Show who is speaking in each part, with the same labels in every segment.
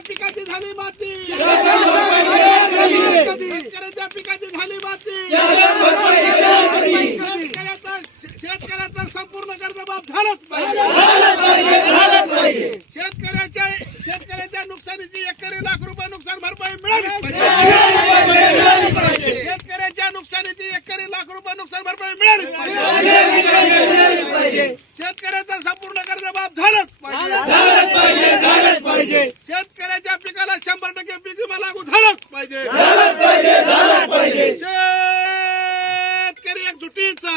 Speaker 1: पिकाची झाली माती. शेतकऱ्याच्या पिकाची झाली माती. शेतकऱ्याचा शेतकऱ्याचा संपूर्ण कर्जबाब झालंच पाहिजे. शेतकऱ्याच्या शेतकऱ्याच्या नुकसानीची एकरी लाख रुपये नुकसान भरपाई मिळाली पाहिजे. शेतकऱ्याच्या नुकसानीची एकरी लाख रुपये नुकसान भरपाई मिळाली पाहिजे. शेतकऱ्याचं संपूर्ण कर्जबाब झालंच पाहिजे शेतकऱ्याच्या पिकाला शंभर टक्के पीक विमा लागू झालंच पाहिजे. शेतकरी एक जुटीचा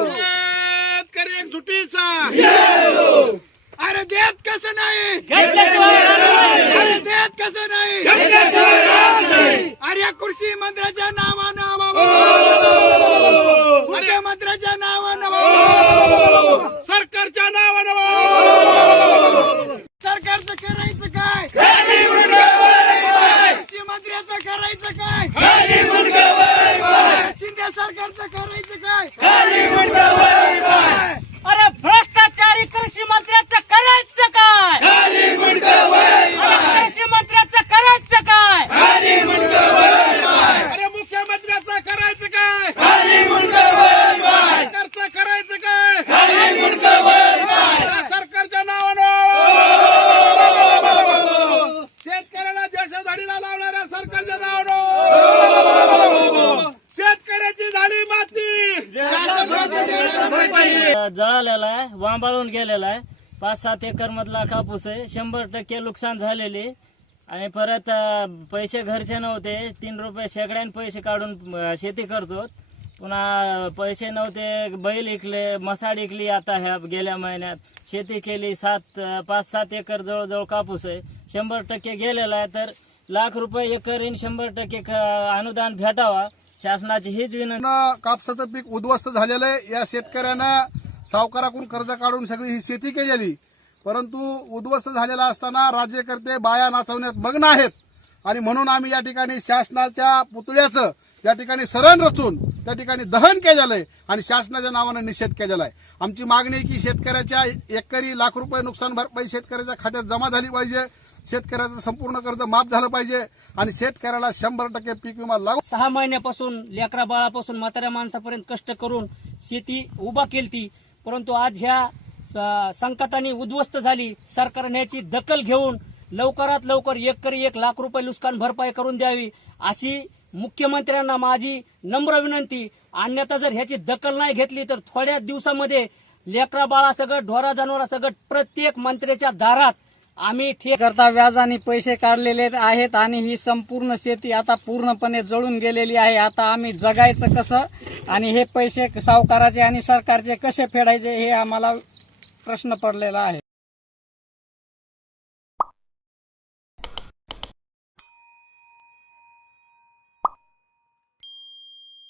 Speaker 1: शेतकरी एक जुटीचा अरे देत कसं नाही? अरे देत कसं नाही? अरे या कृषी मंत्र्याच्या नावानं मुख्यमंत्र्याच्या नावानं सरकारच्या नावानं सरकारचं करायचं काय कृषी मंत्र्याचं करायचं काय शिंदे सरकारचं करायचं काय
Speaker 2: अरे भ्रष्टाचारी कृषी मंत्र्याचं करायचं काय? मंत्र्याचं करायचं काय?
Speaker 1: अरे मुख्यमंत्र्याचं करायचं काय? सरकारचं करायचं काय? सरकारच्या नावानं. शेतकऱ्याला देशधाडीला लावणाऱ्या सरकारच्या नावानं शेतकऱ्याची झाली माती
Speaker 2: जळालेला आहे वांबाळून गेलेला आहे. पाच सात एकर मधला कापूस आहे. शंभर टक्के नुकसान झालेली. आणि परत पैसे घरचे नव्हते. तीन रुपये शेकड्यान पैसे काढून शेती करतो. पुन्हा पैसे नव्हते. बैल इकले मसाड इकली आता ह्या गेल्या महिन्यात. शेती केली. सात पाच सात एकर जवळजवळ कापूस आहे. शंभर टक्के गेलेला आहे. तर लाख रुपये एकर इन शंभर टक्के अनुदान भेटावा. शासनाची हीच विनंती.
Speaker 3: कापसाचं पीक उद्ध्वस्त झालेलं आहे. या शेतकऱ्यानं सावकाराकडून कर्ज काढून सगळी ही शेती केलेली. परंतु उद्ध्वस्त झालेला असताना राज्यकर्ते बाया नाचवण्यात मग्न आहेत. आणि म्हणून आम्ही या ठिकाणी शासनाच्या पुतळ्याचं या ठिकाणी सरण रचून त्या ठिकाणी दहन केलेलं आहे आणि शासनाच्या नावानं निषेध केलेला आहे. आमची मागणी आहे की शेतकऱ्याच्या एकरी लाख रुपये नुकसान भरपाई शेतकऱ्याच्या खात्यात जमा झाली पाहिजे. शेतकऱ्याचं संपूर्ण कर्ज माफ झालं पाहिजे आणि शेतकऱ्याला शंभर टक्के पीक विमा लागू
Speaker 2: सहा महिन्यापासून लेकरा बाळापासून म्हाताऱ्या माणसापर्यंत कष्ट करून शेती उभा केली परंतु आज ह्या स- संकटाने उद्ध्वस्त झाली. सरकारने याची दखल घेऊन लवकरात लवकर एकरी एक लाख रुपये नुकसान भरपाई करून द्यावी अशी मुख्यमंत्र्यांना माझी नम्र विनंती. अन्यथा जर ह्याची दखल नाही घेतली तर थोड्या दिवसामध्ये लेकरा बाळा सगळं ढोरा जनावरा सगळं प्रत्येक मंत्र्याच्या दारात आम्ही ठे
Speaker 4: करता व्याजाने पैसे काढलेले आहेत आणि ही संपूर्ण शेती आता पूर्णपणे जळून गेलेली आहे. आता आम्ही जगायचं कसं आणि हे पैसे सावकाराचे आणि सरकारचे कसे फेडायचे हे आम्हाला प्रश्न पडलेला आहे.